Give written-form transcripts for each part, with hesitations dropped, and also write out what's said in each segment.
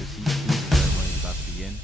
their seats, please. The ceremony is about to begin.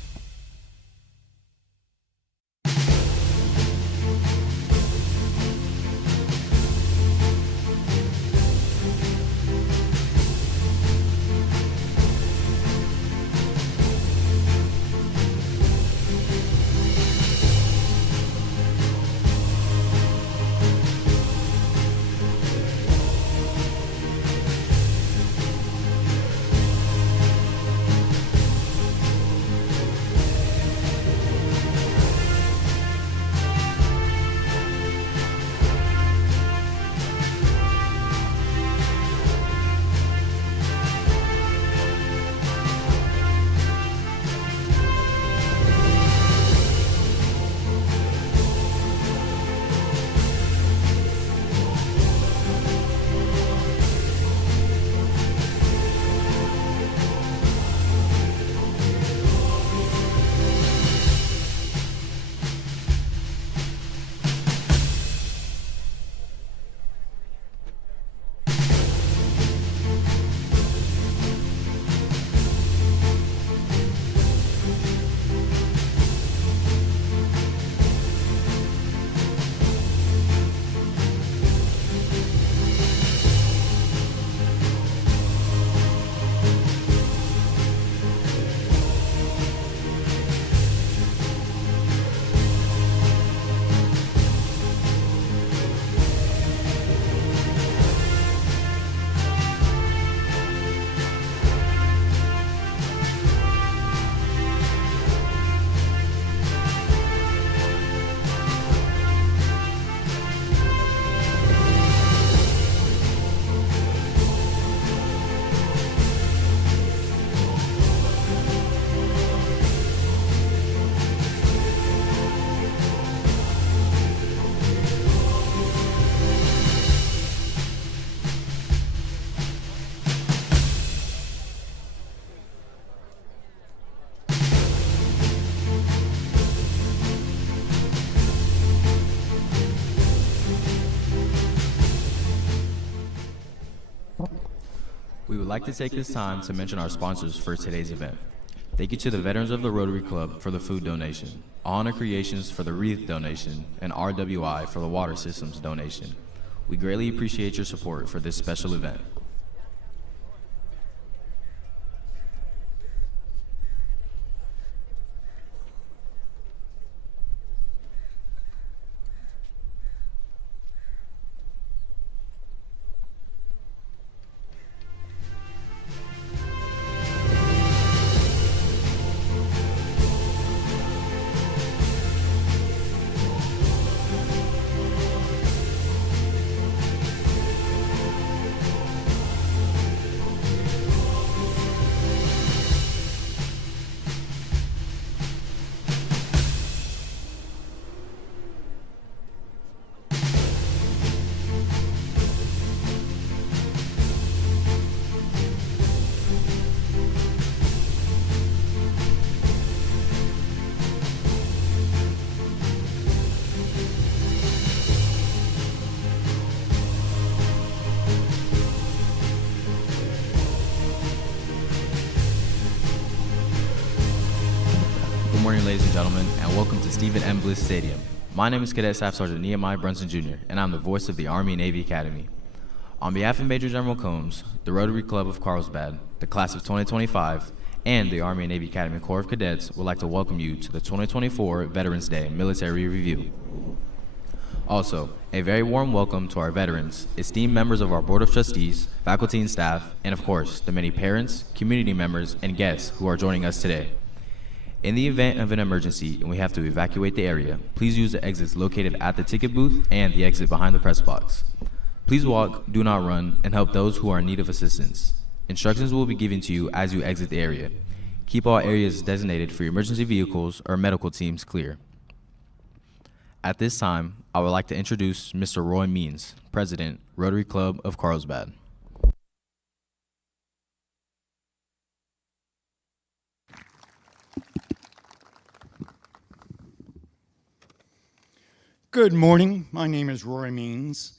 We would like to take this time to mention our sponsors for today's event. Thank you to the Veterans of the Rotary Club for the food donation, Honor Creations for the wreath donation, and RWI for the water systems donation. We greatly appreciate your support for this special event. Good morning, ladies and gentlemen, and welcome to Stephen M. Bliss Stadium. My name is Cadet Staff Sergeant Nehemiah Brunson Jr., and I'm the voice of the Army and Navy Academy. On behalf of Major General Combs, the Rotary Club of Carlsbad, the class of 2025, and the Army and Navy Academy Corps of Cadets would like to welcome you to the 2024 Veterans Day Military Review. Also, a very warm welcome to our veterans, esteemed members of our Board of Trustees, faculty and staff, and of course, the many parents, community members, and guests who are joining us today. In the event of an emergency and we have to evacuate the area, please use the exits located at the ticket booth and the exit behind the press box. Please walk, do not run, and help those who are in need of assistance. Instructions will be given to you as you exit the area. Keep all areas designated for emergency vehicles or medical teams clear. At this time, I would like to introduce Mr. Roy Means, President, Rotary Club of Carlsbad. Good morning. My name is Roy Means.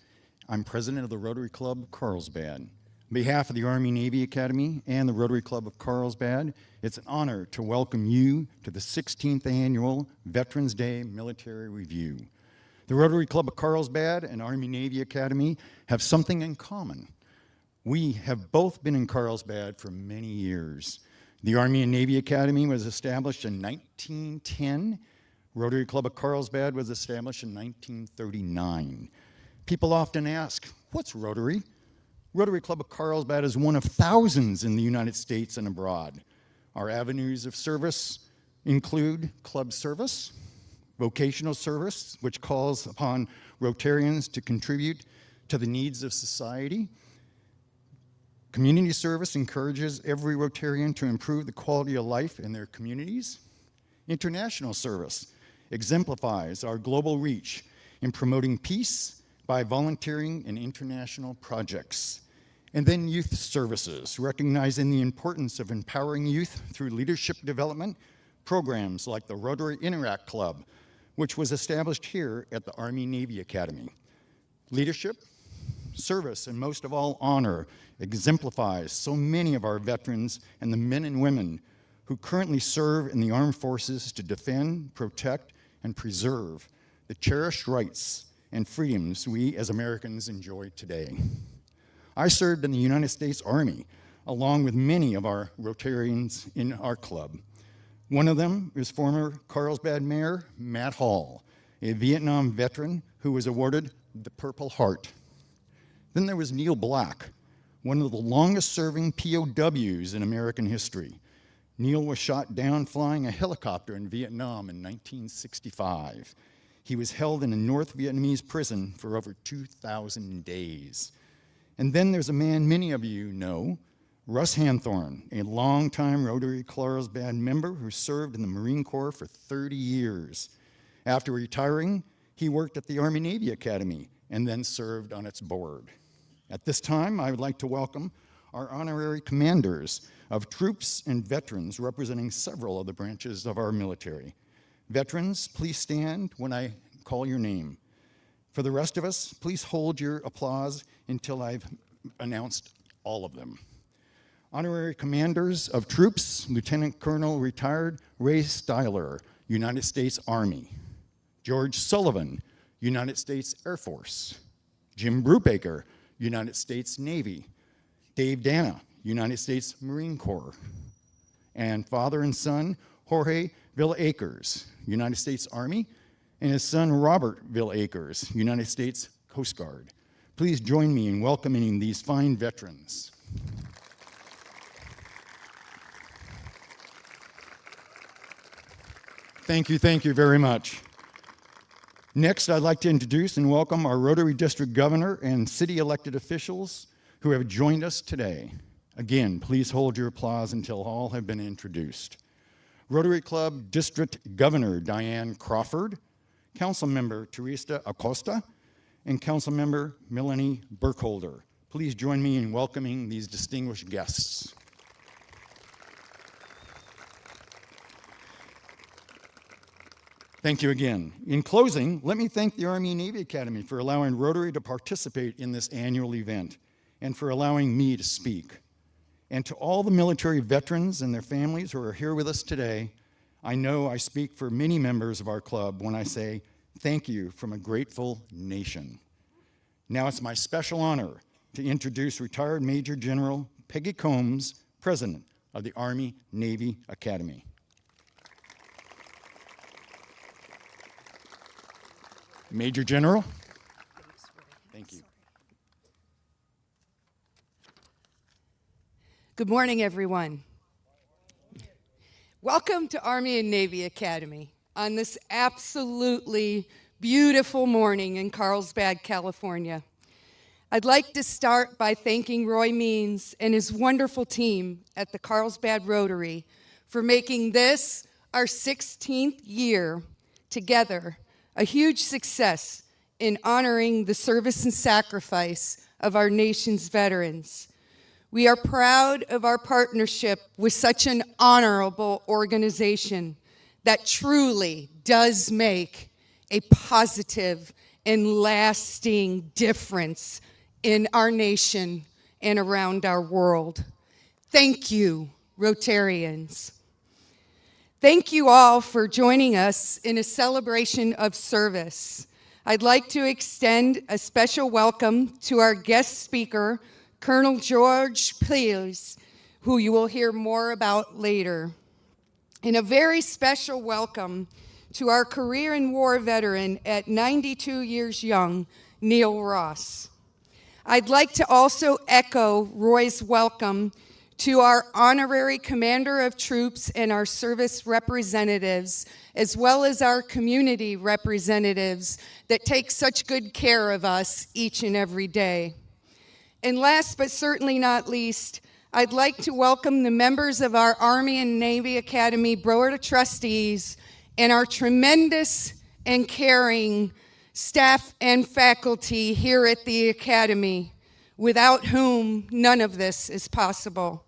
I'm president of the Rotary Club Carlsbad. On behalf of the Army-Navy Academy and the Rotary Club of Carlsbad, it's an honor to welcome you to the 16th Annual Veterans Day Military Review. The Rotary Club of Carlsbad and Army-Navy Academy have something in common. We have both been in Carlsbad for many years. The Army and Navy Academy was established in 1910. Rotary Club of Carlsbad was established in 1939. People often ask, what's Rotary? Rotary Club of Carlsbad is one of thousands in the United States and abroad. Our avenues of service include club service, vocational service, which calls upon Rotarians to contribute to the needs of society. Community service encourages every Rotarian to improve the quality of life in their communities. International service exemplifies our global reach in promoting peace by volunteering in international projects. And then youth services, recognizing the importance of empowering youth through leadership development programs like the Rotary Interact Club, which was established here at the Army-Navy Academy. Leadership, service, and most of all, honor exemplifies so many of our veterans and the men and women who currently serve in the armed forces to defend, protect, and preserve the cherished rights and freedoms we as Americans enjoy today. I served in the United States Army, along with many of our Rotarians in our club. One of them is former Carlsbad Mayor Matt Hall, a Vietnam veteran who was awarded the Purple Heart. Then there was Neil Black, one of the longest-serving POWs in American history. Neil was shot down flying a helicopter in Vietnam in 1965. He was held in a North Vietnamese prison for over 2,000 days. And then there's a man many of you know, Russ Hanthorne, a longtime Rotary Carlsbad member who served in the Marine Corps for 30 years. After retiring, he worked at the Army-Navy Academy and then served on its board. At this time, I would like to welcome our honorary commanders of troops and veterans representing several of the branches of our military. Veterans, please stand when I call your name. For the rest of us, please hold your applause until I've announced all of them. Honorary Commanders of Troops, Lieutenant Colonel retired Ray Styler, United States Army. George Sullivan, United States Air Force. Jim Brubaker, United States Navy. Dave Dana, United States Marine Corps. And father and son, Jorge Villacres, United States Army, and his son, Robert Villacres, United States Coast Guard. Please join me in welcoming these fine veterans. Thank you very much. Next, I'd like to introduce and welcome our Rotary District Governor and city elected officials who have joined us today. Again, please hold your applause until all have been introduced. Rotary Club District Governor Diane Crawford, Council Member Teresa Acosta, and Council Member Melanie Burkholder. Please join me in welcoming these distinguished guests. Thank you again. In closing, let me thank the Army-Navy Academy for allowing Rotary to participate in this annual event and for allowing me to speak. And to all the military veterans and their families who are here with us today, I know I speak for many members of our club when I say thank you from a grateful nation. Now it's my special honor to introduce retired Major General Peggy Combs, President of the Army-Navy Academy. Major General. Thank you. Good morning, everyone. Welcome to Army and Navy Academy on this absolutely beautiful morning in Carlsbad, California. I'd like to start by thanking Roy Means and his wonderful team at the Carlsbad Rotary for making this, our 16th year together, a huge success in honoring the service and sacrifice of our nation's veterans. We are proud of our partnership with such an honorable organization that truly does make a positive and lasting difference in our nation and around our world. Thank you, Rotarians. Thank you all for joining us in a celebration of service. I'd like to extend a special welcome to our guest speaker, Colonel George Pleas, who you will hear more about later. And a very special welcome to our career in war veteran at 92 years young, Neil Ross. I'd like to also echo Roy's welcome to our honorary commander of troops and our service representatives, as well as our community representatives that take such good care of us each and every day. And last but certainly not least, I'd like to welcome the members of our Army and Navy Academy Board of Trustees and our tremendous and caring staff and faculty here at the Academy, without whom none of this is possible.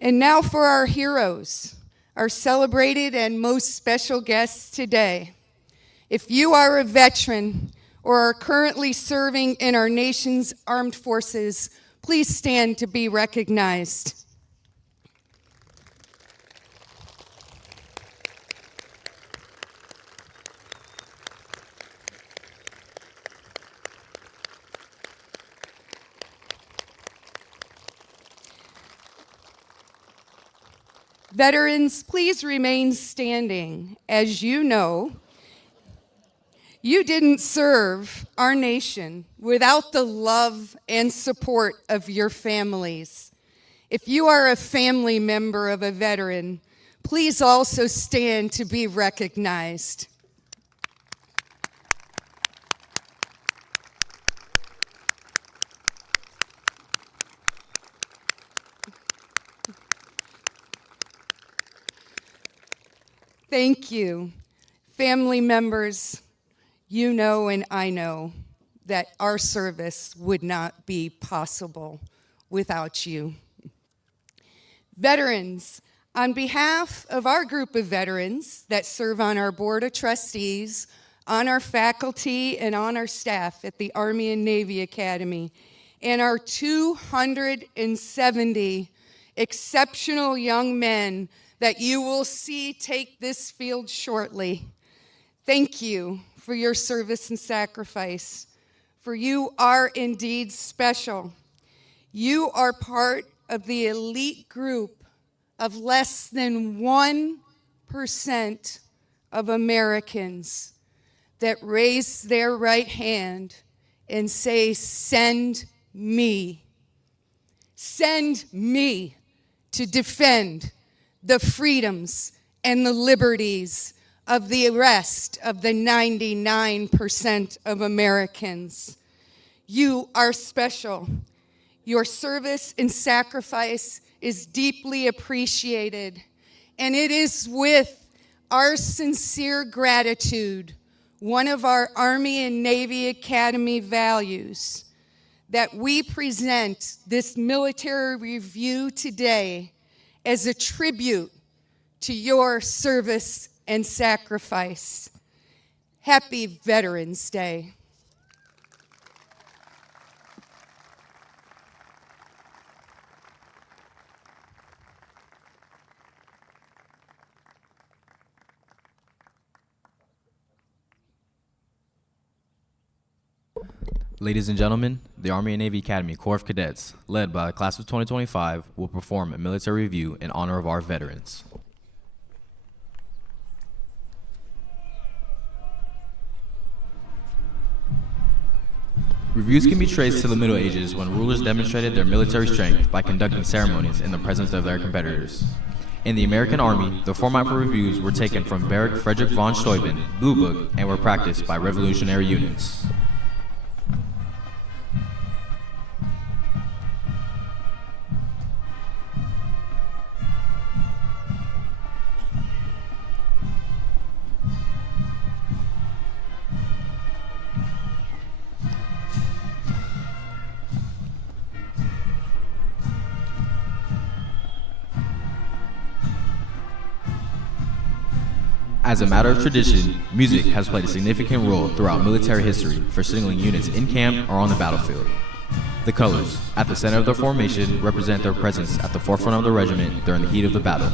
And now for our heroes, our celebrated and most special guests today. If you are a veteran or are currently serving in our nation's armed forces, please stand to be recognized. Veterans, please remain standing. As you know, you didn't serve our nation without the love and support of your families. If you are a family member of a veteran, please also stand to be recognized. Thank you. Family members, you know and I know that our service would not be possible without you. Veterans, on behalf of our group of veterans that serve on our Board of Trustees, on our faculty, and on our staff at the Army and Navy Academy, and our 270 exceptional young men that you will see take this field shortly. Thank you for your service and sacrifice, for you are indeed special. You are part of the elite group of less than 1% of Americans that raise their right hand and say, "Send me. Send me to defend the freedoms and the liberties of the rest of the 99% of Americans." You are special. Your service and sacrifice is deeply appreciated, and it is with our sincere gratitude, one of our Army and Navy Academy values, that we present this military review today as a tribute to your service and sacrifice. Happy Veterans Day. Ladies and gentlemen, the Army and Navy Academy Corps of Cadets, led by the class of 2025, will perform a military review in honor of our veterans. Reviews can be traced to the Middle Ages when rulers demonstrated their military strength by conducting ceremonies in the presence of their competitors. In the American Army, the format for reviews were taken from Barrack Frederick von Steuben, Blue Book, and were practiced by revolutionary units. As a matter of tradition, music has played a significant role throughout military history for signaling units in camp or on the battlefield. The colors, at the center of their formation, represent their presence at the forefront of the regiment during the heat of the battle.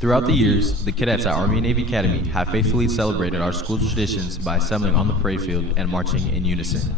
Throughout the years, the cadets at Army and Navy Academy have faithfully celebrated our school's traditions by assembling on the parade field and marching in unison.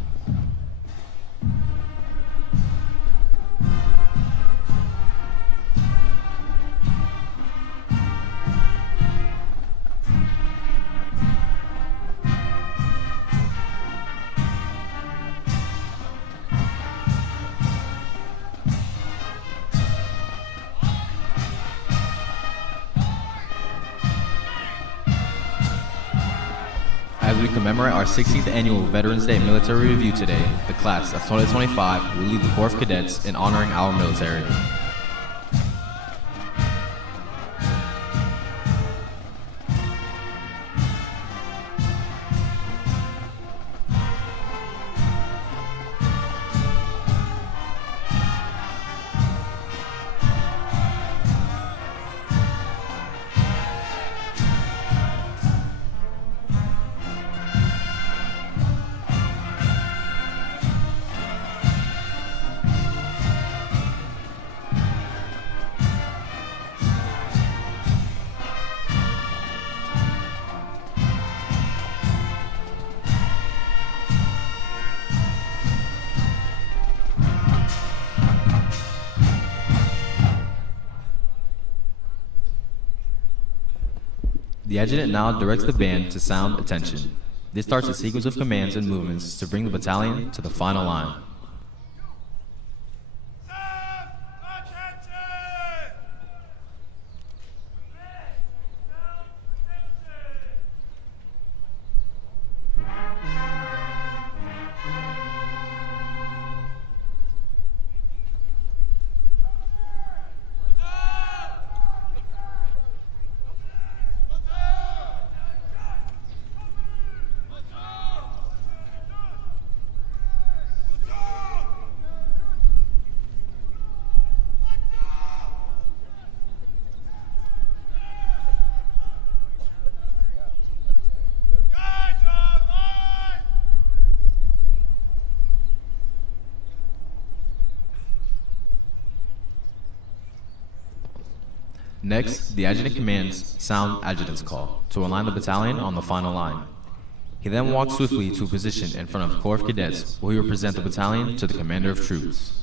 As we commemorate our 16th annual Veterans Day Military Review today, the class of 2025 will lead the Corps of Cadets in honoring our military. The adjutant now directs the band to sound attention. This starts a sequence of commands and movements to bring the battalion to the final line. Next, the adjutant commands sound adjutant's call to align the battalion on the final line. He then walks swiftly to a position in front of the Corps of Cadets where he will present the battalion to the commander of troops.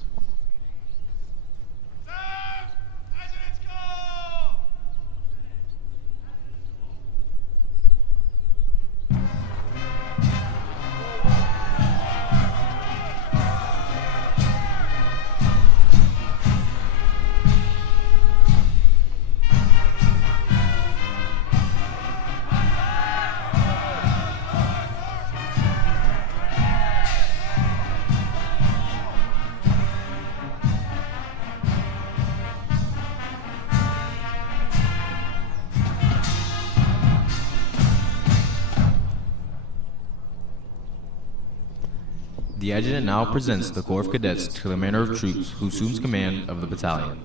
The adjutant now presents the Corps of Cadets to the commander of troops who assumes command of the battalion.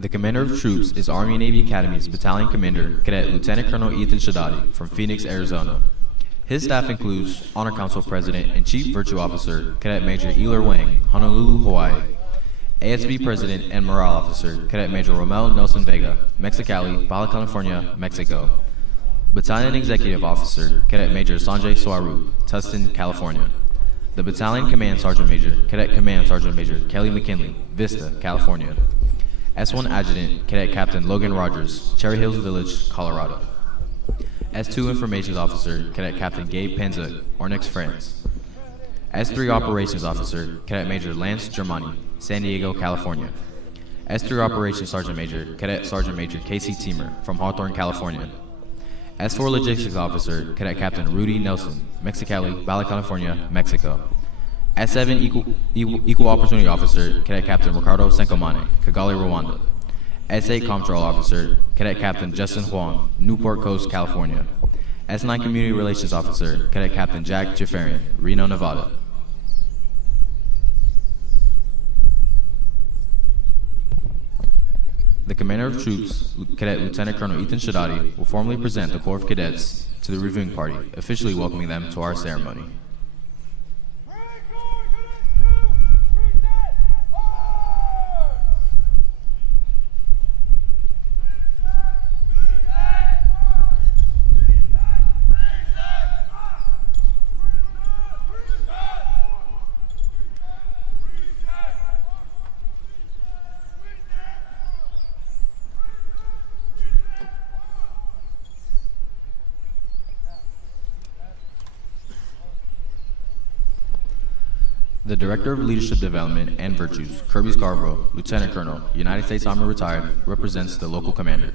The Commander of Troops is Army and Navy Academy's Battalion Commander, Cadet Lieutenant Colonel Ethan Shadadi from Phoenix, Arizona. His staff includes Honor Council President and Chief Virtue Officer, Cadet Major Eler Wang, Honolulu, Hawaii. ASB President and Morale Officer, Cadet Major Romel Nelson Vega, Mexicali, Baja California, Mexico. Battalion Executive Officer, Cadet Major Sanjay Swaroop, Tustin, California. The Battalion Command Sergeant Major, Cadet Command Sergeant Major Kelly McKinley, Vista, California. S1 Adjutant, Cadet Captain Logan Rogers, Cherry Hills Village, Colorado. S2 Informations Officer, Cadet Captain Gabe Penza, Ornex, France. S3 Operations Officer, Cadet Major Lance Germani, San Diego, California. S3 Operations Sergeant Major, Cadet Sergeant Major Casey Teamer from Hawthorne, California. S4 Logistics Officer, Cadet Captain Rudy Nelson, Mexicali, Baja California, Mexico. S7 Equal Opportunity Officer, Cadet Captain Ricardo Sencomane, Kigali, Rwanda. S8 Comptroller Officer, Cadet Captain Justin Huang, Newport Coast, California. S9 Community Relations Officer, Cadet Captain Jack Jafarian, Reno, Nevada. The Commander of Troops, Cadet Lieutenant Colonel Ethan Shadadi, will formally present the Corps of Cadets to the reviewing party, officially welcoming them to our ceremony. The Director of Leadership Development and Virtues, Kirby Scarborough, Lieutenant Colonel, United States Army retired, represents the local commander.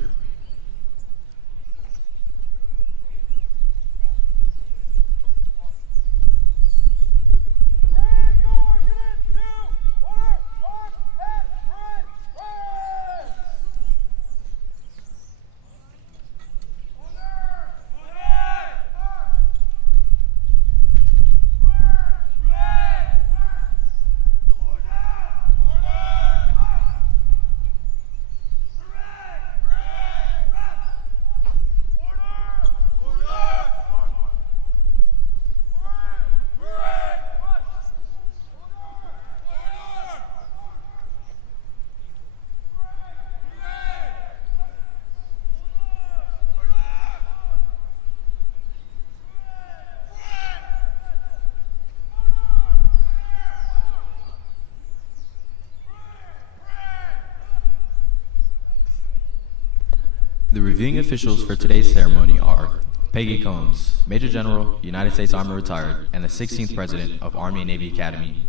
The reviewing officials for today's ceremony are Peggy Combs, Major General, United States Army retired, and the 16th President of Army and Navy Academy.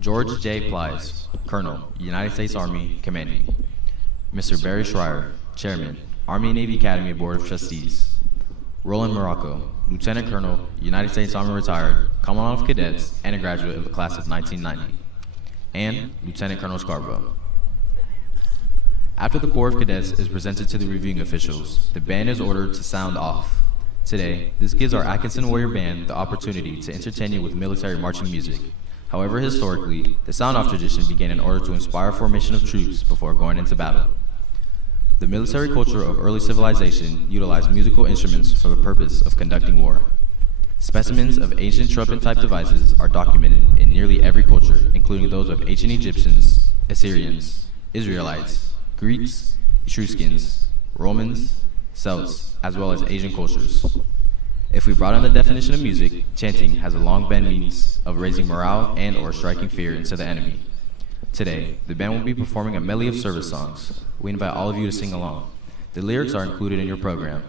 George J. Plies, Colonel, United States Army, commanding. Mr. Barry Schreier, Chairman, Army and Navy Academy Board of Trustees. Roland Morocco, Lieutenant Colonel, United States Army retired, Commonwealth Cadets, and a graduate of the class of 1990. And Lieutenant Colonel Scarborough. After the Corps of Cadets is presented to the reviewing officials, the band is ordered to sound off. Today, this gives our Atkinson Warrior Band the opportunity to entertain you with military marching music. However, historically, the sound-off tradition began in order to inspire formation of troops before going into battle. The military culture of early civilization utilized musical instruments for the purpose of conducting war. Specimens of ancient trumpet-type devices are documented in nearly every culture, including those of ancient Egyptians, Assyrians, Israelites, Greeks, Etruscans, Romans, Celts, as well as Asian cultures. If we brought in the definition of music, chanting has a long been means of raising morale and or striking fear into the enemy. Today, the band will be performing a medley of service songs. We invite all of you to sing along. The lyrics are included in your program.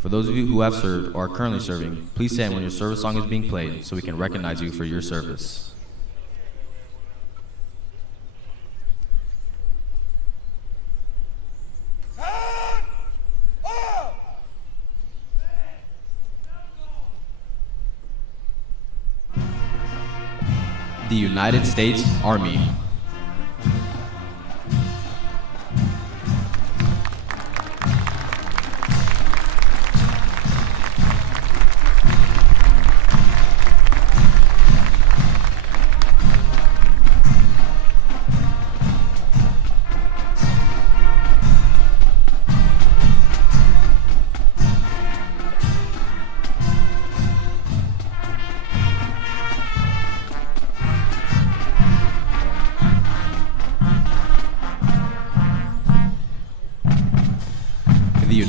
For those of you who have served or are currently serving, please stand when your service song is being played so we can recognize you for your service. The United States Army.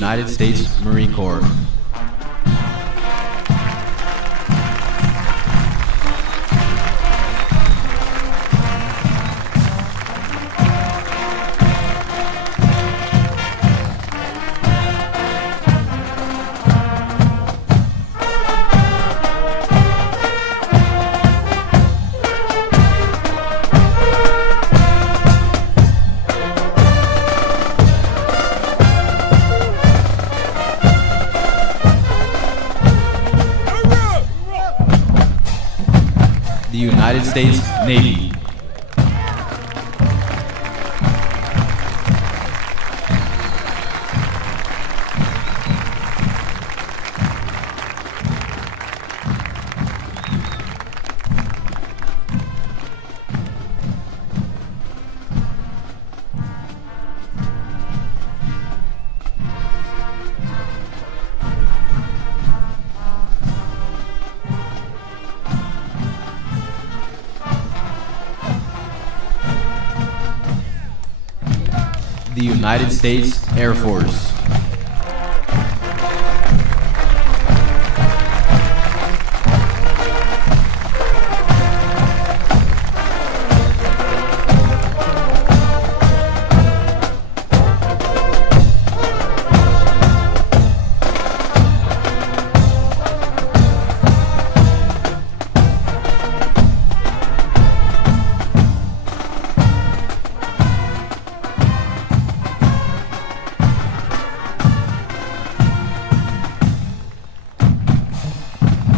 United States Marine Corps. The United States Navy. The United States Air Force.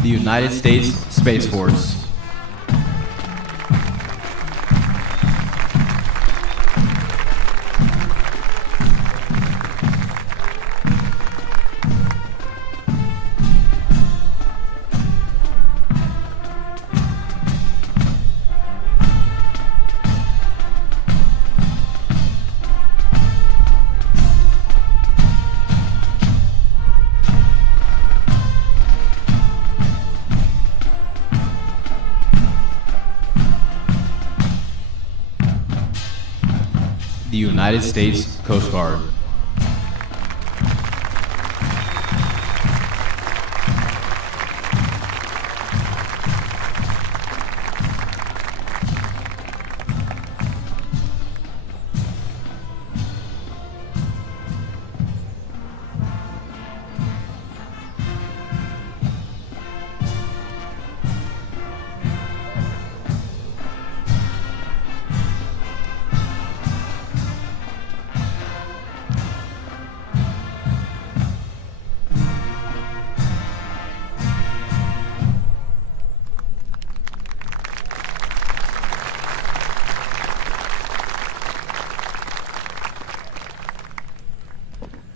The United States Space Force. The United States Coast Guard.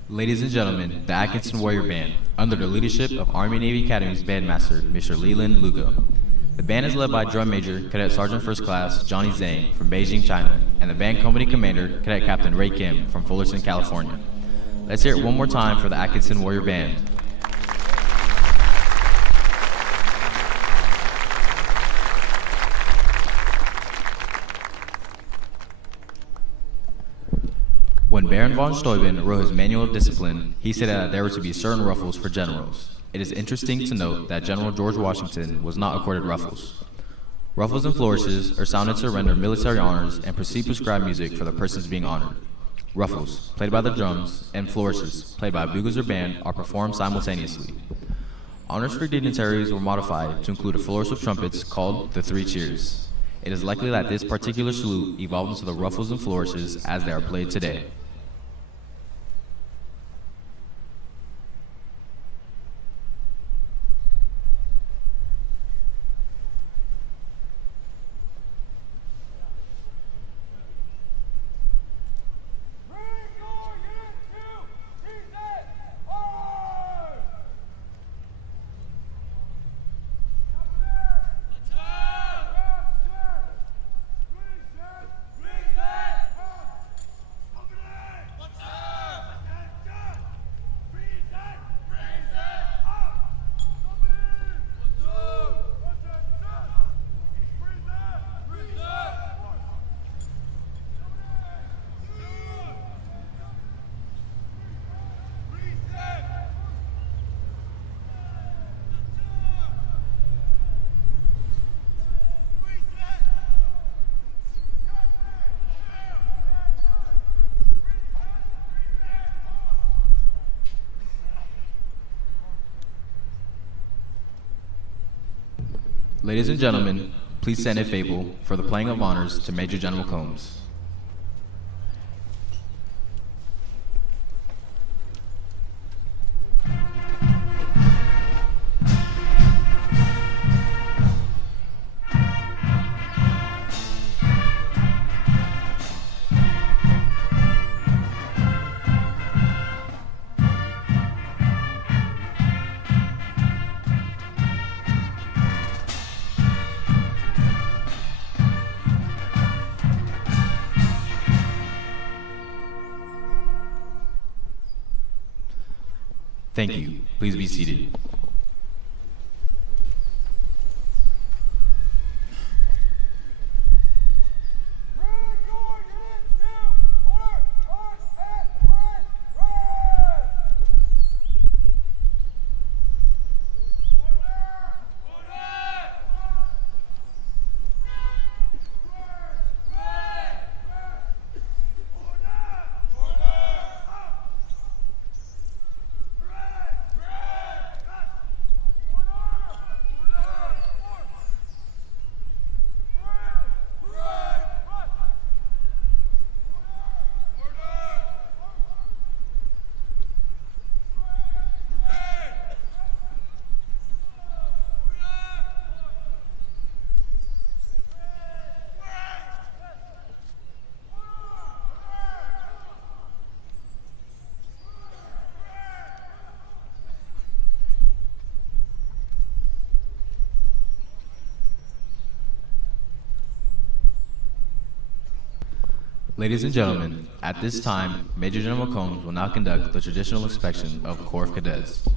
Ladies and gentlemen, the Atkinson Warrior Band, under the leadership of Army Navy Academy's bandmaster, Mr. Leland Lugo. The band is led by Drum Major, Cadet Sergeant First Class Johnny Zhang from Beijing, China, and the band company commander, Cadet Captain Ray Kim from Fullerton, California. Let's hear it one more time for the Atkinson Warrior Band. When Baron von Steuben wrote his manual of discipline, he said that there were to be certain ruffles for generals. It is interesting to note that General George Washington was not accorded ruffles. Ruffles and flourishes are sounded to render military honors and proceed prescribed music for the persons being honored. Ruffles, played by the drums, and flourishes, played by a bugles or band, are performed simultaneously. Honors for dignitaries were modified to include a flourish of trumpets called the Three Cheers. It is likely that this particular salute evolved into the ruffles and flourishes as they are played today. Ladies and gentlemen, please stand if able for the playing of honors to Major General Combs. Thank you. Please be seated. Ladies and gentlemen, at this time, Major General Combs will now conduct the traditional inspection of Corps of Cadets.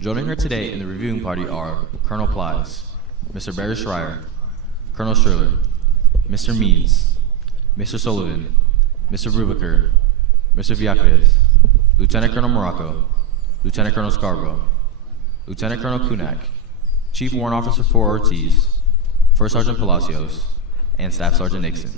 Joining her today in the reviewing party are Colonel Plies, Mr. Barry Schreier, Colonel Striller, Mr. Means, Mr. Sullivan, Mr. Brubaker, Mr. Villaquez, Lieutenant Colonel Morocco, Lieutenant Colonel Scarborough, Lieutenant Colonel Kunak, Chief Warrant Officer 4 Ortiz, First Sergeant Palacios, and Staff Sergeant Nixon.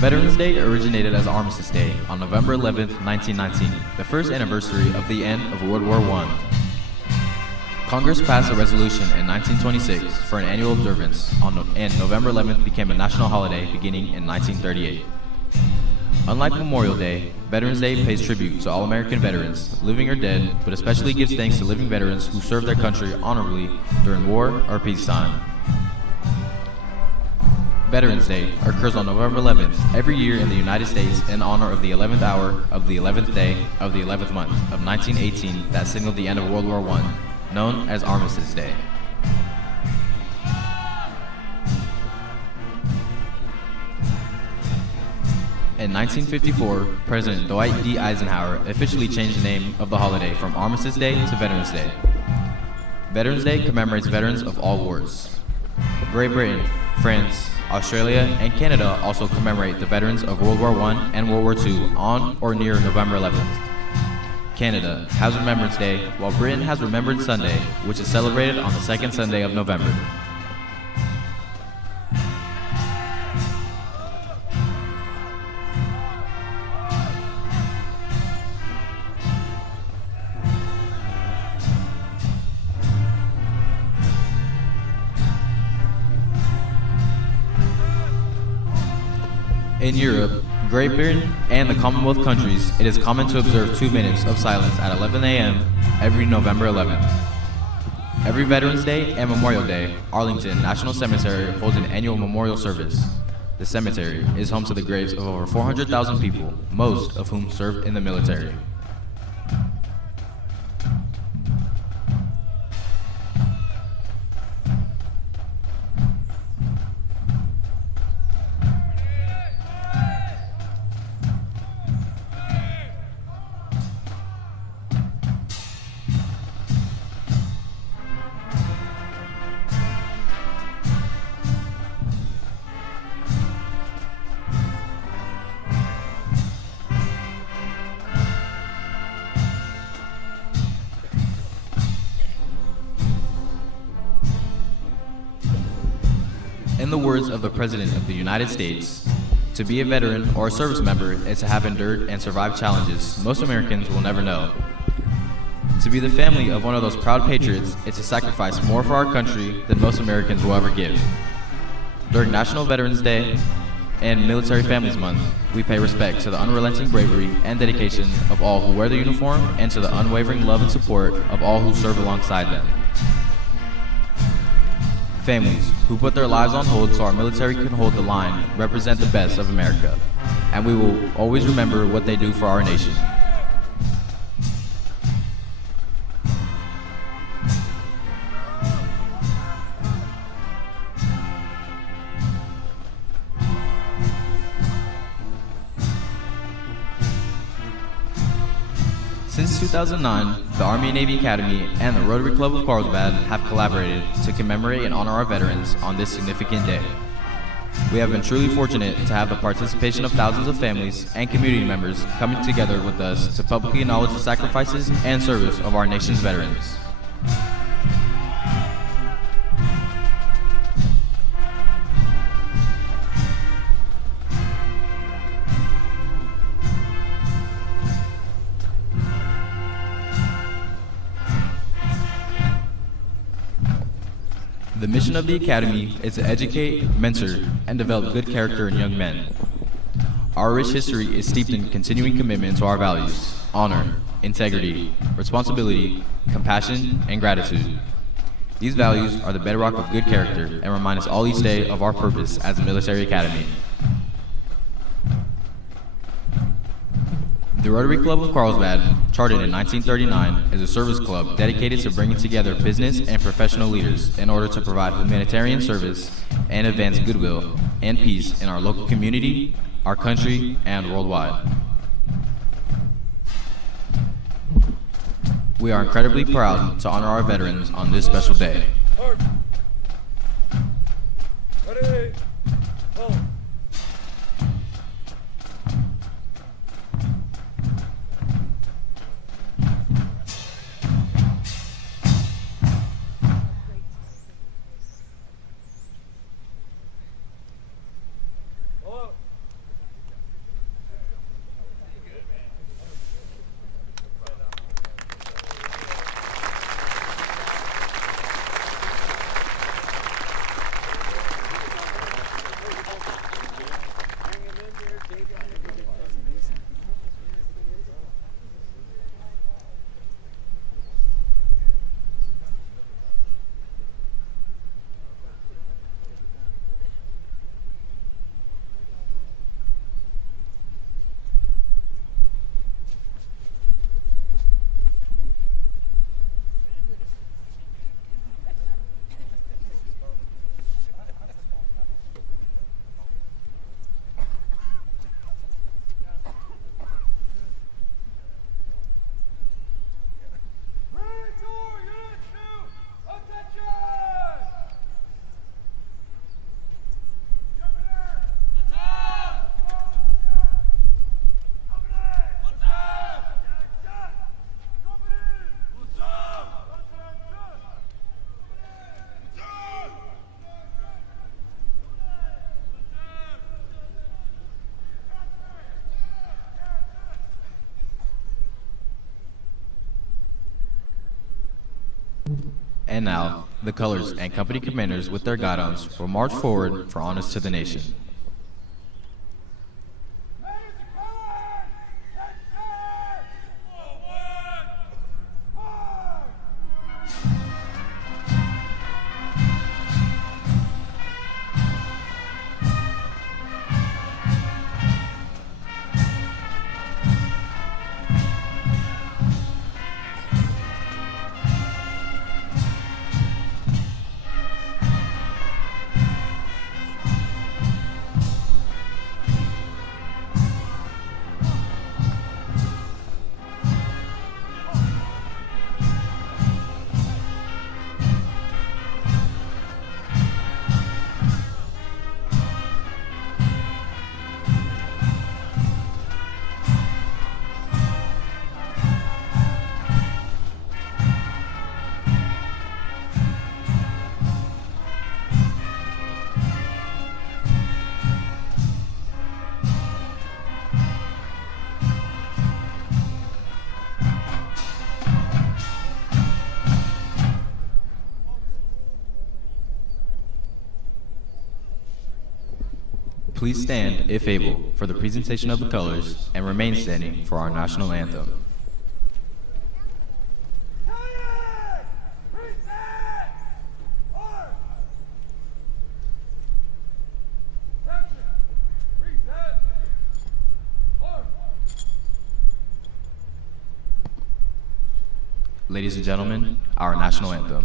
Veterans Day originated as Armistice Day on November 11, 1919, the first anniversary of the end of World War I. Congress passed a resolution in 1926 for an annual observance, and November 11th became a national holiday beginning in 1938. Unlike Memorial Day, Veterans Day pays tribute to all American veterans, living or dead, but especially gives thanks to living veterans who served their country honorably during war or peacetime. Veterans Day occurs on November 11th every year in the United States in honor of the 11th hour of the 11th day of the 11th month of 1918 that signaled the end of World War I, known as Armistice Day. In 1954, President Dwight D. Eisenhower officially changed the name of the holiday from Armistice Day to Veterans Day. Veterans Day commemorates veterans of all wars. Great Britain, France, Australia, and Canada also commemorate the veterans of World War I and World War II on or near November 11th. Canada has Remembrance Day, while Britain has Remembrance Sunday, which is celebrated on the second Sunday of November. In Europe, Great Britain, and the Commonwealth countries, it is common to observe 2 minutes of silence at 11 a.m. every November 11th. Every Veterans Day and Memorial Day, Arlington National Cemetery holds an annual memorial service. The cemetery is home to the graves of over 400,000 people, most of whom served in the military. In the words of the President of the United States, to be a veteran or a service member is to have endured and survived challenges most Americans will never know. To be the family of one of those proud patriots is to sacrifice more for our country than most Americans will ever give. During National Veterans Day and Military Families Month, we pay respect to the unrelenting bravery and dedication of all who wear the uniform and to the unwavering love and support of all who serve alongside them. Families who put their lives on hold so our military can hold the line represent the best of America, and we will always remember what they do for our nation. Since 2009, the Army and Navy Academy and the Rotary Club of Carlsbad have collaborated to commemorate and honor our veterans on this significant day. We have been truly fortunate to have the participation of thousands of families and community members coming together with us to publicly acknowledge the sacrifices and service of our nation's veterans. The mission of the Academy is to educate, mentor, and develop good character in young men. Our rich history is steeped in continuing commitment to our values: honor, integrity, responsibility, compassion, and gratitude. These values are the bedrock of good character and remind us all each day of our purpose as a military academy. The Rotary Club of Carlsbad, chartered in 1939, is a service club dedicated to bringing together business and professional leaders in order to provide humanitarian service and advance goodwill and peace in our local community, our country, and worldwide. We are incredibly proud to honor our veterans on this special day. Ready? Hold. And now, the colors and company commanders with their guidons will march forward for honors to the nation. Please stand, if able, for the presentation of the colors, and remain standing for our national anthem. Ladies and gentlemen, our national anthem.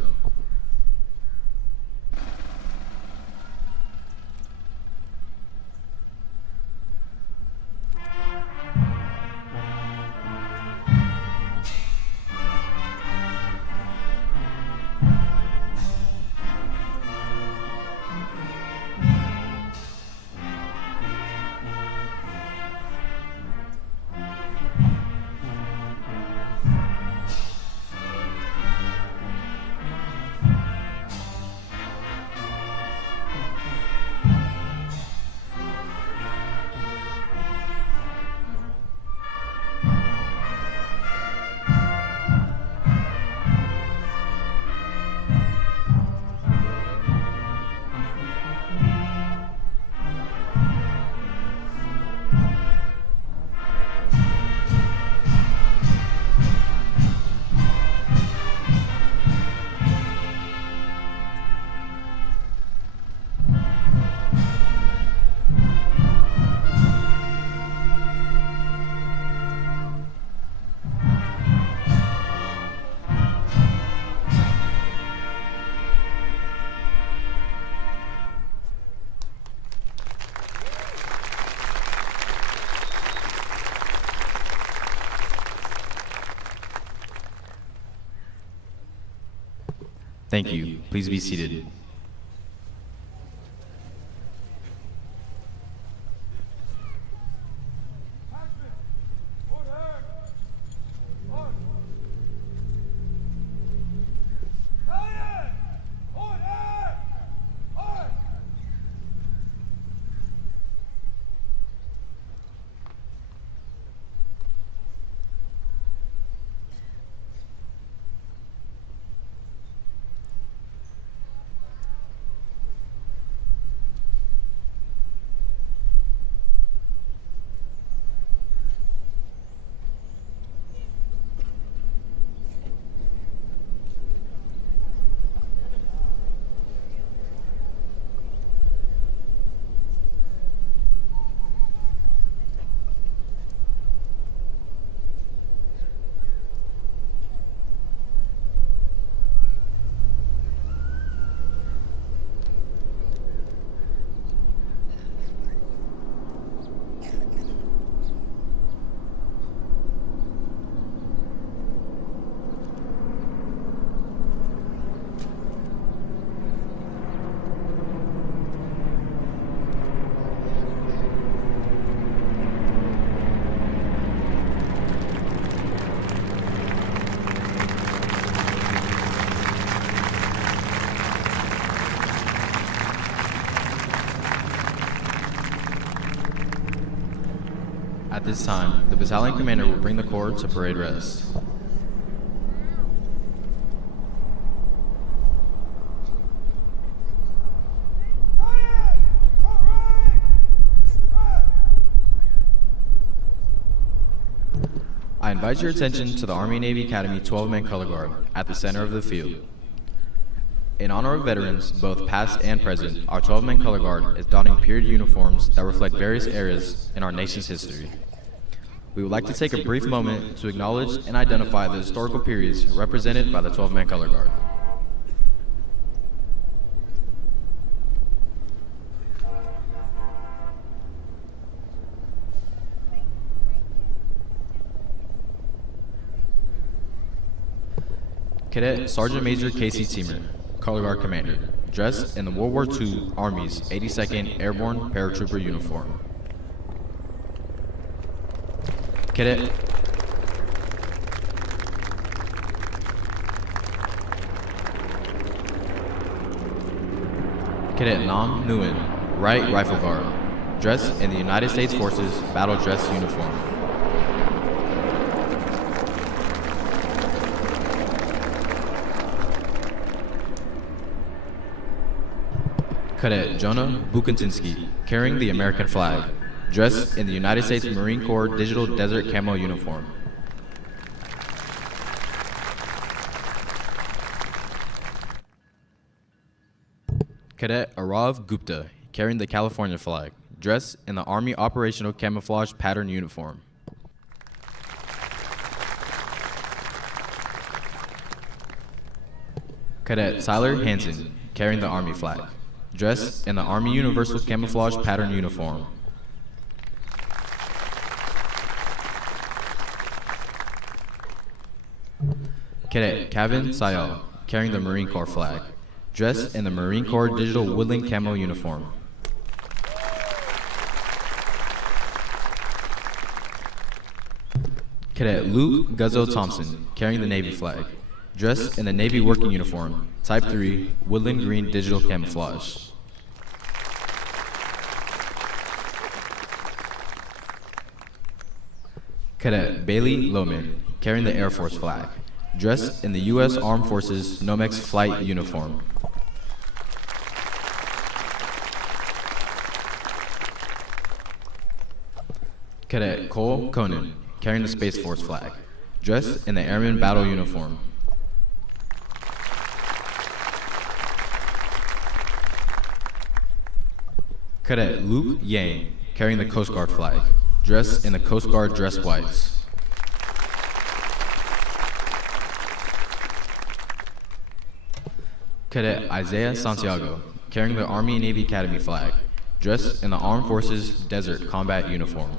Thank you. Please be seated. At this time, the battalion commander will bring the corps to parade rest. I invite your attention to the Army Navy Academy 12-man color guard at the center of the field. In honor of veterans, both past and present, our 12-man color guard is donning period uniforms that reflect various eras in our nation's history. We would like to take a brief moment to acknowledge and identify the historical periods represented by the 12-man color guard. Cadet Sergeant Major Casey Teamer, Color Guard Commander, dressed in the World War II Army's 82nd Airborne Paratrooper uniform. Cadet Nam Nguyen, Right Rifle Guard, dressed in the United States Forces Battle Dress uniform. Cadet Jonah Bukantinsky, carrying the American flag, dressed in the United States Marine Corps digital desert camo uniform. Cadet Arav Gupta, carrying the California flag, dressed in the Army Operational Camouflage Pattern uniform. Cadet Tyler Hansen, carrying the Army flag, dressed in the Army Universal Camouflage Pattern uniform. Cadet Kevin Sayal, carrying the Marine Corps flag, dressed in the Marine Corps digital woodland camo uniform. Cadet Luke Guzzo Thompson, carrying the Navy flag, dressed in the Navy working uniform, Type 3, woodland green digital camouflage. Cadet Bailey Lohman, carrying the Air Force flag, dressed in the U.S. Armed Forces Nomex flight uniform. Cadet Cole Conan, carrying the Space Force flag, dressed in the Airman battle uniform. Cadet Luke Yang, carrying the Coast Guard flag, dressed in the Coast Guard dress whites. Cadet Isaiah Santiago, carrying the Army and Navy Academy flag, dressed in the Armed Forces Desert Combat uniform.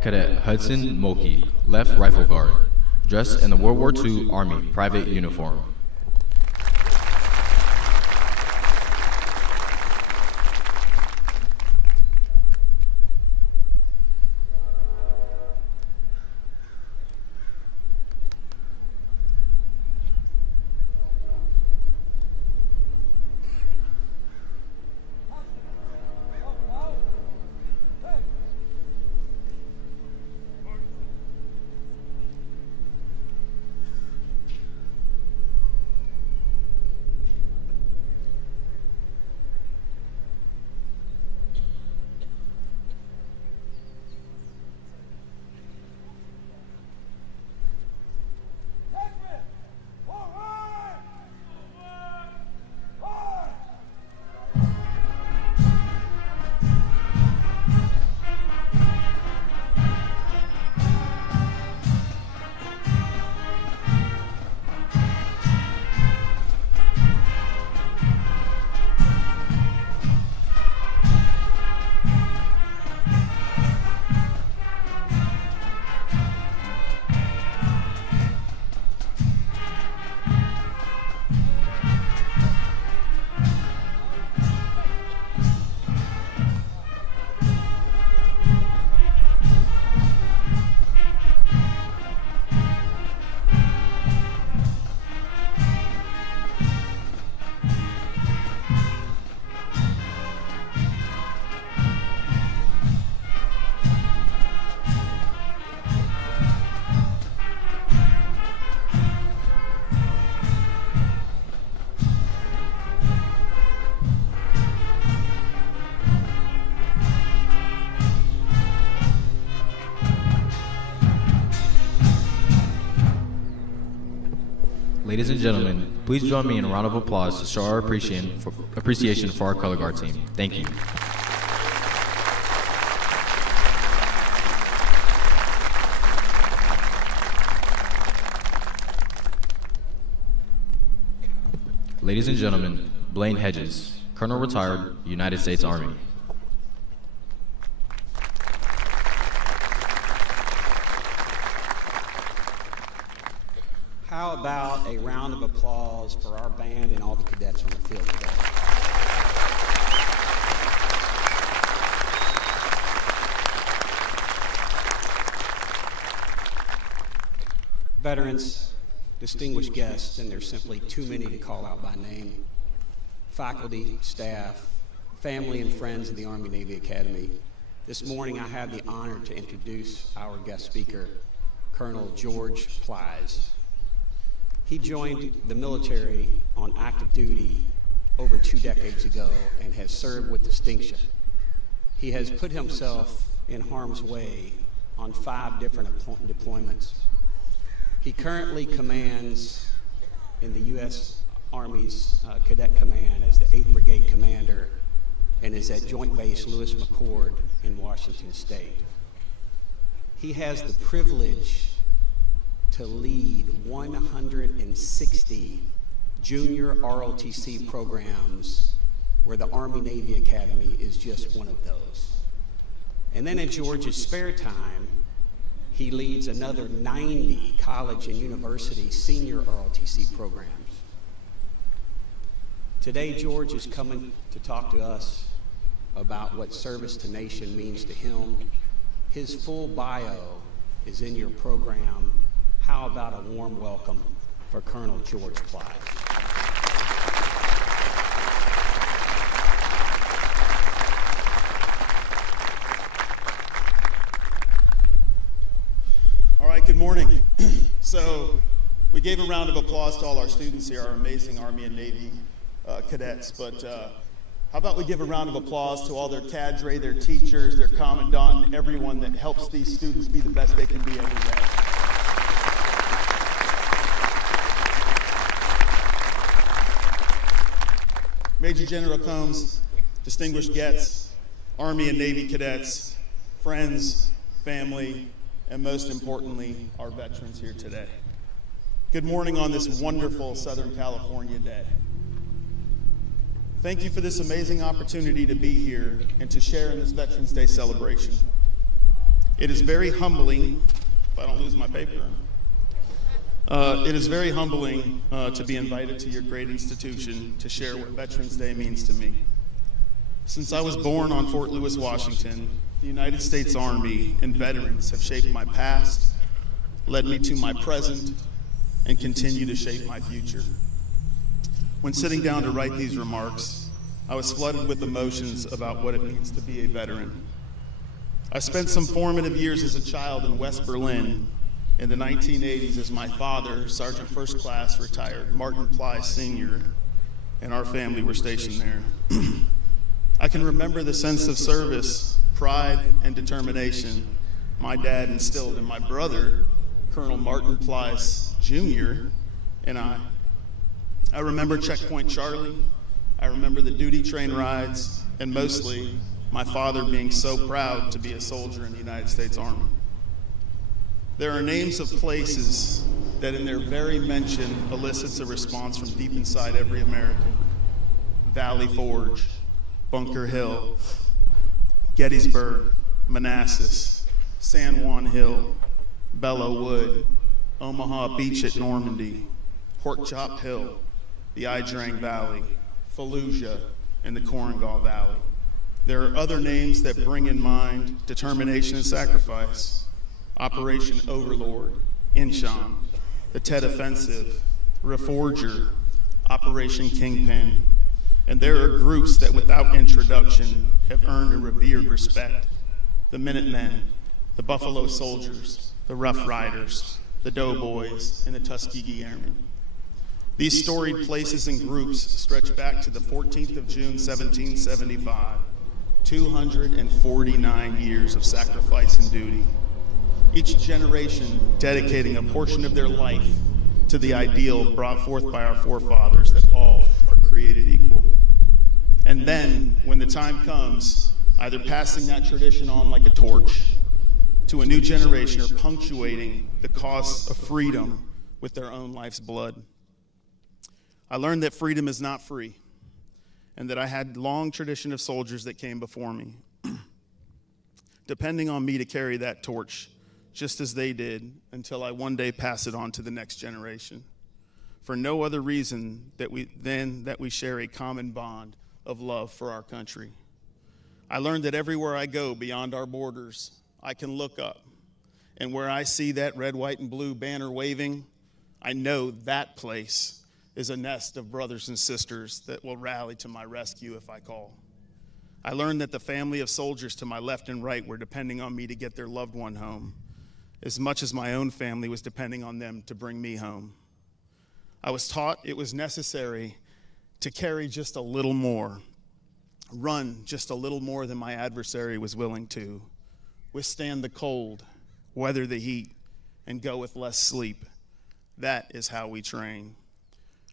Cadet Hudson Mulkey, Left Rifle Guard, dressed in the World War II Army private uniform. Ladies and gentlemen, please join me in a round of applause to show our appreciation for our color guard team. Thank you. Ladies and gentlemen, Blaine Hedges, Colonel Retired, United States Army. How about a round of applause for our band and all the cadets on the field today? Veterans, distinguished guests, and there's simply too many to call out by name, faculty, staff, family, and friends of the Army Navy Academy, this morning I have the honor to introduce our guest speaker, Colonel George Plies. He joined the military on active duty over 2 decades ago and has served with distinction. He has put himself in harm's way on 5 different deployments. He currently commands in the U.S. Army's Cadet Command as the 8th Brigade Commander and is at Joint Base Lewis McChord in Washington State. He has the privilege to lead 160 junior ROTC programs where the Army-Navy Academy is just one of those. And then in George's spare time, he leads another 90 college and university senior ROTC programs. Today, George is coming to talk to us about what service to nation means to him. His full bio is in your program. How about a warm welcome for Colonel George Plies? All right, good morning. So we gave a round of applause to all our students here, our amazing Army and Navy cadets, but how about we give a round of applause to all their cadre, their teachers, their commandant, and everyone that helps these students be the best they can be every day. Major General Combs, distinguished guests, Army and Navy cadets, friends, family, and most importantly, our veterans here today. Good morning on this wonderful Southern California day. Thank you for this amazing opportunity to be here and to share in this Veterans Day celebration. It is very humbling, if I don't lose my paper, it is very humbling to be invited to your great institution to share what Veterans Day means to me. Since I was born on Fort Lewis, Washington, the United States Army and veterans have shaped my past, led me to my present, and continue to shape my future. When sitting down to write these remarks, I was flooded with emotions about what it means to be a veteran. I spent some formative years as a child in West Berlin in the 1980s as my father, Sergeant First Class retired Martin Ply Sr., and our family were stationed there. I can remember the sense of service, pride, and determination my dad instilled in my brother, Colonel Martin Plyce Jr., and I. I remember Checkpoint Charlie, I remember the duty train rides, and mostly my father being so proud to be a soldier in the United States Army. There are names of places that in their very mention elicits a response from deep inside every American. Valley Forge, Bunker Hill, Gettysburg, Manassas, San Juan Hill, Belleau Wood, Omaha Beach at Normandy, Pork Chop Hill, the Idrang Valley, Fallujah, and the Korengal Valley. There are other names that bring in mind determination and sacrifice. Operation Overlord, Inchon, the Tet Offensive, Reforger, Operation Kingpin. And there are groups that without introduction have earned a revered respect. The Minutemen, the Buffalo Soldiers, the Rough Riders, the Doughboys, and the Tuskegee Airmen. These storied places and groups stretch back to the 14th of June, 1775, 249 years of sacrifice and duty. Each generation dedicating a portion of their life to the ideal brought forth by our forefathers that all are created equal. And then, when the time comes, either passing that tradition on like a torch to a new generation or punctuating the cause of freedom with their own life's blood. I learned that freedom is not free, and that I had long tradition of soldiers that came before me, depending on me to carry that torch, just as they did, until I one day pass it on to the next generation, for no other reason that we share a common bond of love for our country. I learned that everywhere I go beyond our borders, I can look up, and where I see that red, white, and blue banner waving, I know that place is a nest of brothers and sisters that will rally to my rescue if I call. I learned that the family of soldiers to my left and right were depending on me to get their loved one home, as much as my own family was depending on them to bring me home. I was taught it was necessary to carry just a little more, run just a little more than my adversary was willing to, withstand the cold, weather the heat, and go with less sleep. That is how we train.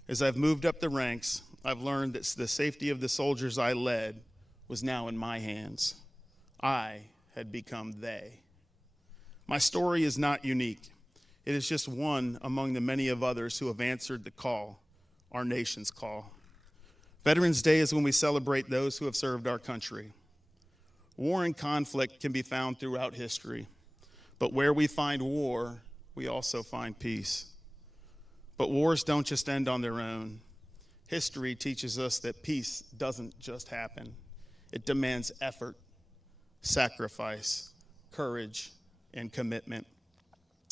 As I've moved up the ranks, I've learned that the safety of the soldiers I led was now in my hands. I had become they. My story is not unique. It is just one among the many of others who have answered the call, our nation's call. Veterans Day is when we celebrate those who have served our country. War and conflict can be found throughout history, but where we find war, we also find peace. But wars don't just end on their own. History teaches us that peace doesn't just happen. It demands effort, sacrifice, courage, and commitment.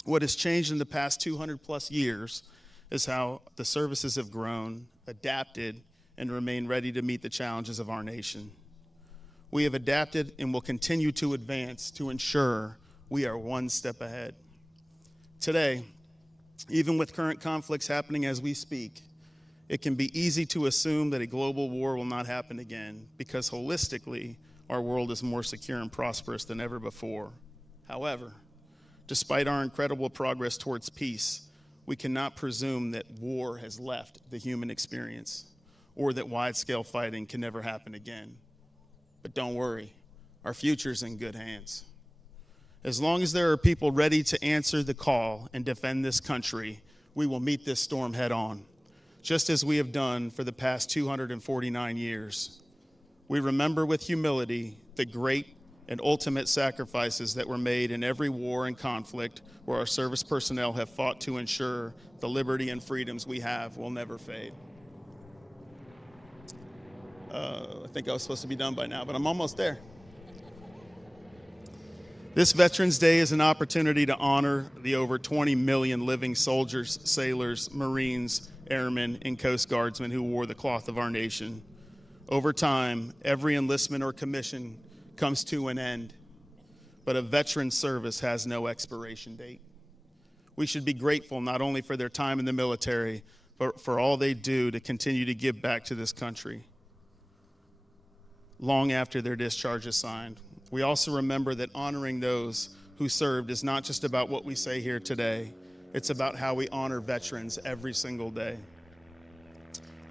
What has changed in the past 200 plus years is how the services have grown, adapted, and remain ready to meet the challenges of our nation. We have adapted and will continue to advance to ensure we are one step ahead. Today, even with current conflicts happening as we speak, it can be easy to assume that a global war will not happen again because holistically, our world is more secure and prosperous than ever before. However, despite our incredible progress towards peace, we cannot presume that war has left the human experience or that wide-scale fighting can never happen again. But don't worry, our future's in good hands. As long as there are people ready to answer the call and defend this country, we will meet this storm head on, just as we have done for the past 249 years. We remember with humility the great and ultimate sacrifices that were made in every war and conflict where our service personnel have fought to ensure the liberty and freedoms we have will never fade. I think I was supposed to be done by now, but I'm almost there. This Veterans Day is an opportunity to honor the over 20 million living soldiers, sailors, Marines, airmen, and Coast Guardsmen who wore the cloth of our nation. Over time, every enlistment or commission comes to an end, but a veteran's service has no expiration date. We should be grateful not only for their time in the military, but for all they do to continue to give back to this country long after their discharge is signed. We also remember that honoring those who served is not just about what we say here today. It's about how we honor veterans every single day.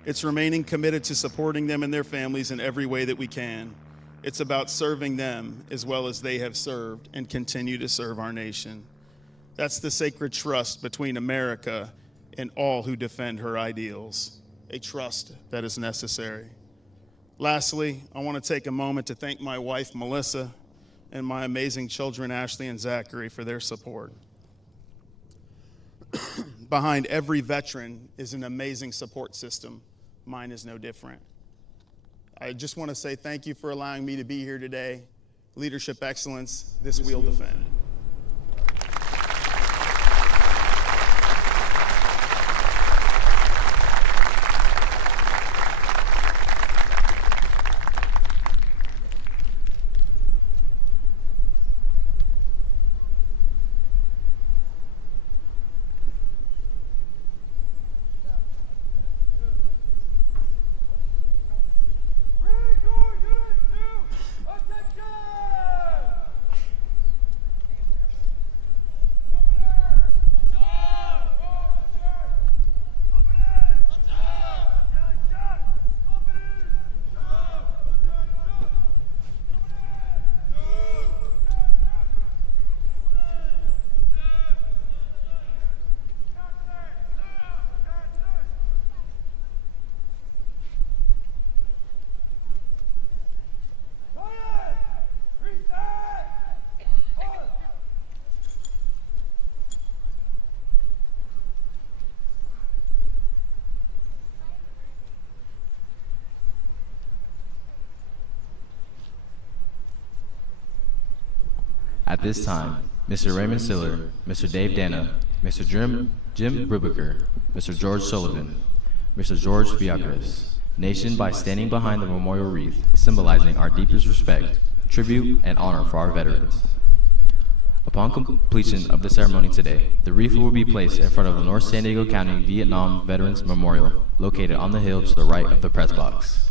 It's remaining committed to supporting them and their families in every way that we can. It's about serving them as well as they have served and continue to serve our nation. That's the sacred trust between America and all who defend her ideals, a trust that is necessary. Lastly, I want to take a moment to thank my wife, Melissa, and my amazing children, Ashley and Zachary, for their support. Behind every veteran is an amazing support system. Mine is no different. I just want to say thank you for allowing me to be here today. Leadership excellence, this we'll defend. At this time, Mr. Raymond Siller, Mr. Dave Dana, Mr. Jim Brubaker, Mr. George Sullivan, Mr. George Fiacres, nation by standing behind the memorial wreath, symbolizing our deepest respect, tribute, and honor for our veterans. Upon completion of the ceremony today, the wreath will be placed in front of the North San Diego County Vietnam Veterans Memorial, located on the hill to the right of the press box.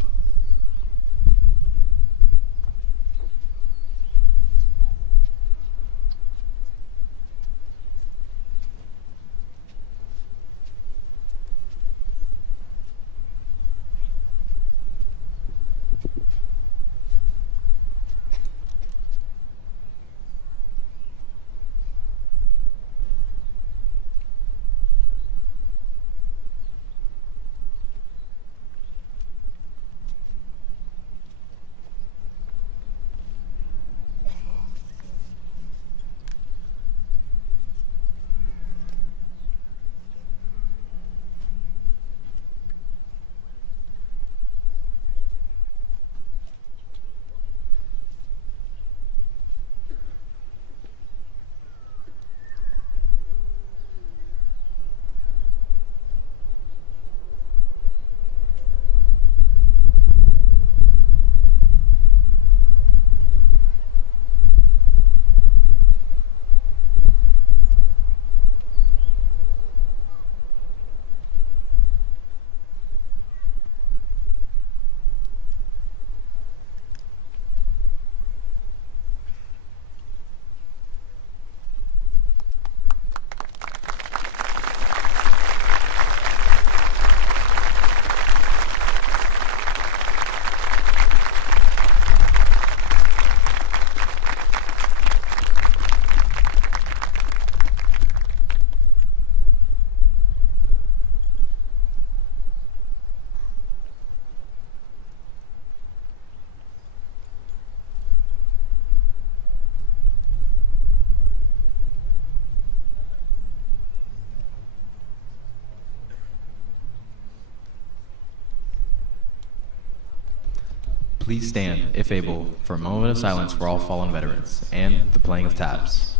Please stand, if able, for a moment of silence for all fallen veterans and the playing of taps.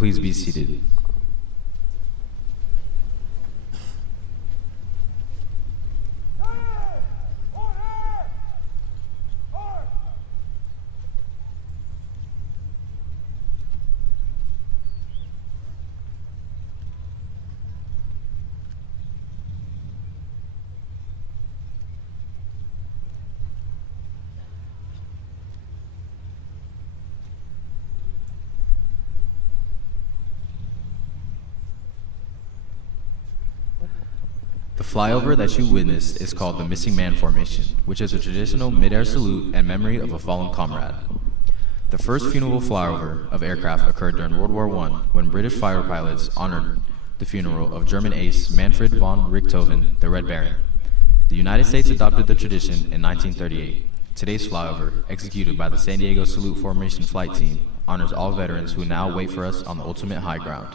Please be seated. The flyover that you witnessed is called the Missing Man Formation, which is a traditional mid-air salute in memory of a fallen comrade. The first funeral flyover of aircraft occurred during World War I when British fighter pilots honored the funeral of German ace Manfred von Richthofen, the Red Baron. The United States adopted the tradition in 1938. Today's flyover, executed by the San Diego Salute Formation Flight Team, honors all veterans who now wait for us on the ultimate high ground.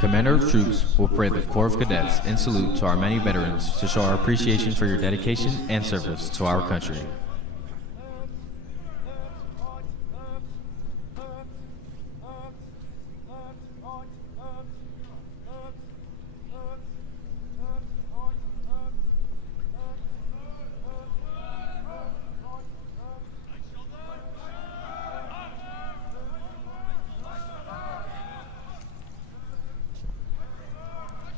Commander of Troops will parade the Corps of Cadets in salute to our many veterans to show our appreciation for your dedication and service to our country.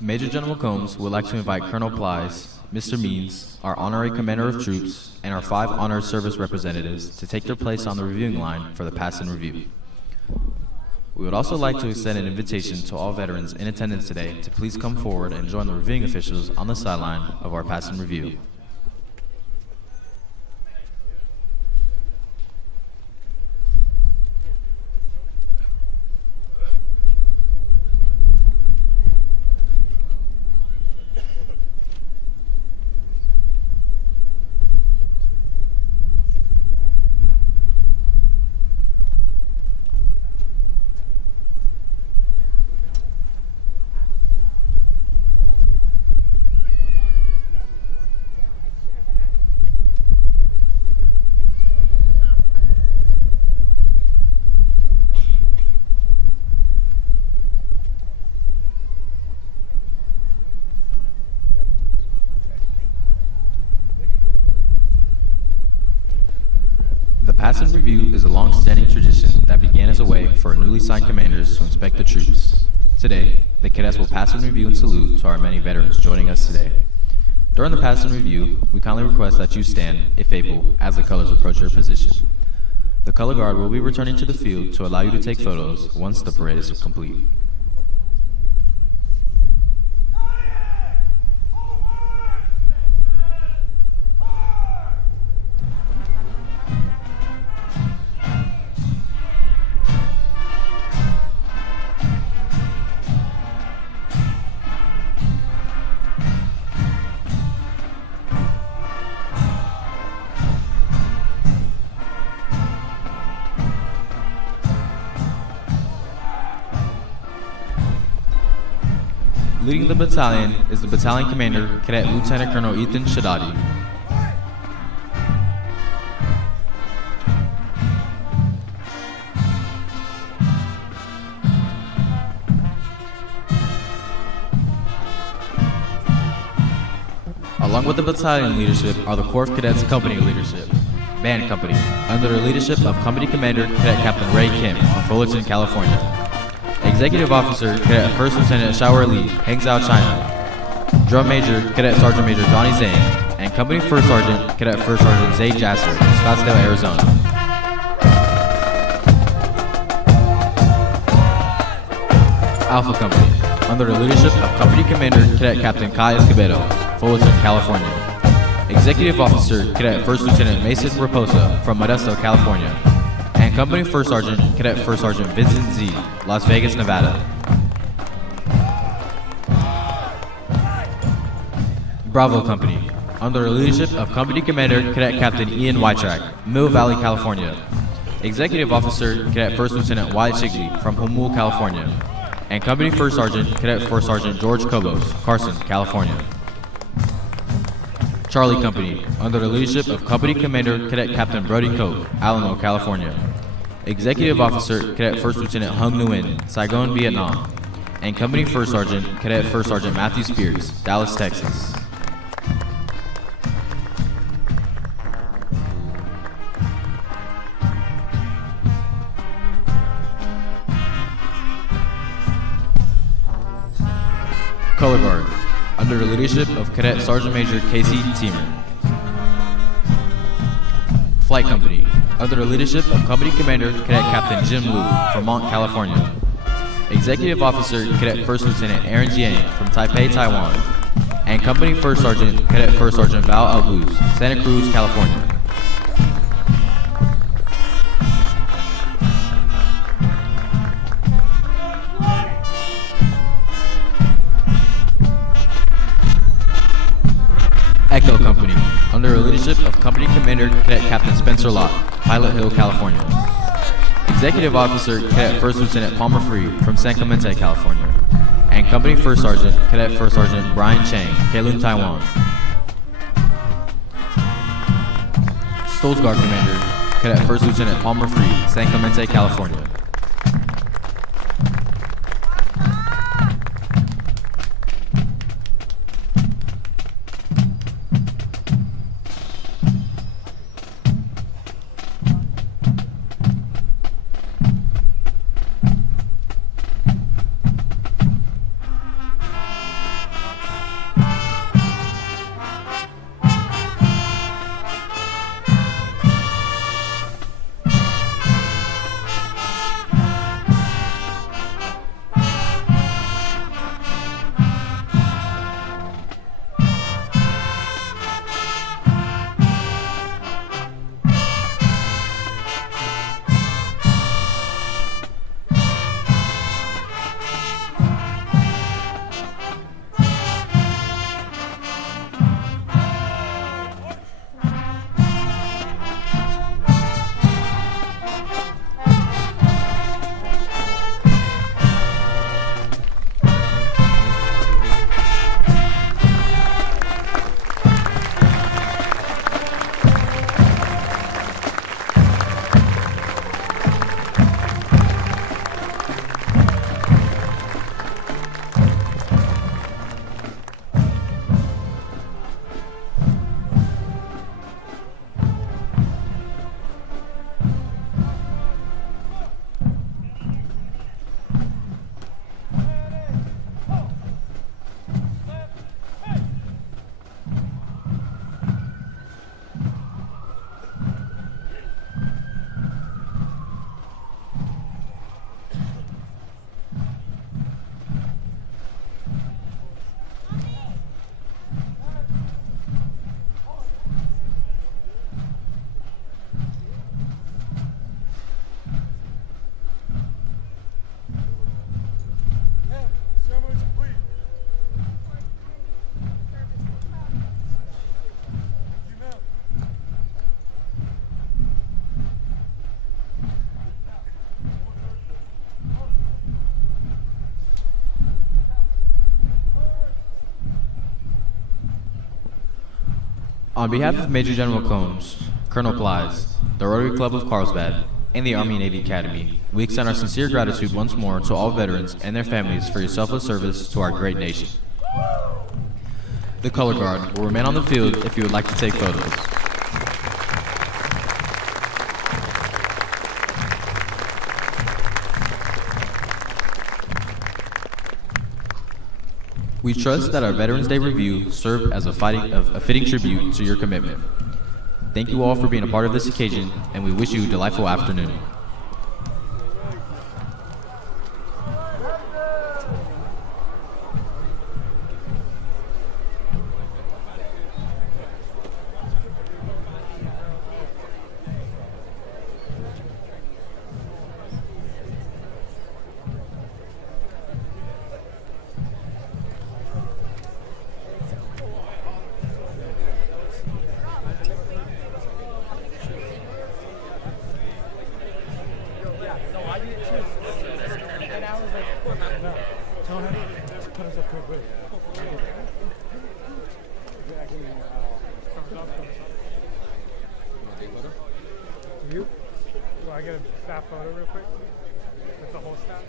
Major General Combs would like to invite Colonel Plies, Mr. Means, our Honorary Commander of Troops, and our 5 honored service representatives to take their place on the reviewing line for the Pass and Review. We would also like to extend an invitation to all veterans in attendance today to please come forward and join the reviewing officials on the sideline of our Pass and Review. The Pass and Review is a long-standing tradition that began as a way for newly signed commanders to inspect the troops. Today, the cadets will pass and review and salute to our many veterans joining us today. During the Pass and Review, we kindly request that you stand, if able, as the colors approach your position. The color guard will be returning to the field to allow you to take photos once the parade is complete. Leading the battalion is the battalion commander, Cadet Lieutenant Colonel Ethan Shadadi. Along with the battalion leadership are the Corps of Cadets Company leadership, Band Company, under the leadership of Company Commander Cadet Captain Ray Kim from Fullerton, California. Executive Officer, Cadet First Lieutenant Xiaoer Li, Hangzhou, China. Drum Major, Cadet Sergeant Major Johnny Zhang, and Company First Sergeant, Cadet First Sergeant Zay Jasser, Scottsdale, Arizona. Alpha Company, under the leadership of Company Commander, Cadet Captain Kai Escobedo, Fullerton, California. Executive Officer, Cadet First Lieutenant Mason Raposa from Modesto, California. And Company First Sergeant, Cadet First Sergeant Vincent Z, Las Vegas, Nevada. Bravo Company, under the leadership of Company Commander Cadet Captain Ian Wytrack, Mill Valley, California. Executive Officer, Cadet First Lieutenant Wyatt Shigley from Humul, California. And Company First Sergeant, Cadet First Sergeant George Kobos, Carson, California. Charlie Company, under the leadership of Company Commander Cadet Captain Brody Cope, Alamo, California. Executive Officer, Cadet First Lieutenant Hung Nguyen, Saigon, Vietnam. And Company First Sergeant, Cadet First Sergeant Matthew Spears, Dallas, Texas. Color Guard, under the leadership of Cadet Sergeant Major Casey Teemer. Flight Company, under the leadership of Company Commander Cadet Captain Jim Liu from Mont, California. Executive Officer Cadet First Lieutenant Aaron Jiang from Taipei, Taiwan. And Company First Sergeant Cadet First Sergeant Val Albuz, Santa Cruz, California. Echo Company, under the leadership of Company Commander Cadet Captain Spencer Lott, Pilot Hill, California. Executive Officer Cadet First Lieutenant Palmer Free from San Clemente, California. and Company First Sergeant, Cadet First Sergeant Brian Chang, Kowloon, Taiwan. Stoles Guard Commander, Cadet First Lieutenant Palmer Freed, San Clemente, California. On behalf of Major General Combs, Colonel Blythe, the Rotary Club of Carlsbad, and the Army and Navy Academy, we extend our sincere gratitude once more to all veterans and their families for your selfless service to our great nation. The Color Guard will remain on the field if you would like to take photos. We trust that our Veterans Day Review served as a fitting tribute to your commitment. Thank you all for being a part of this occasion, and we wish you a delightful afternoon. You? Do I get a staff photo real quick? With the whole staff?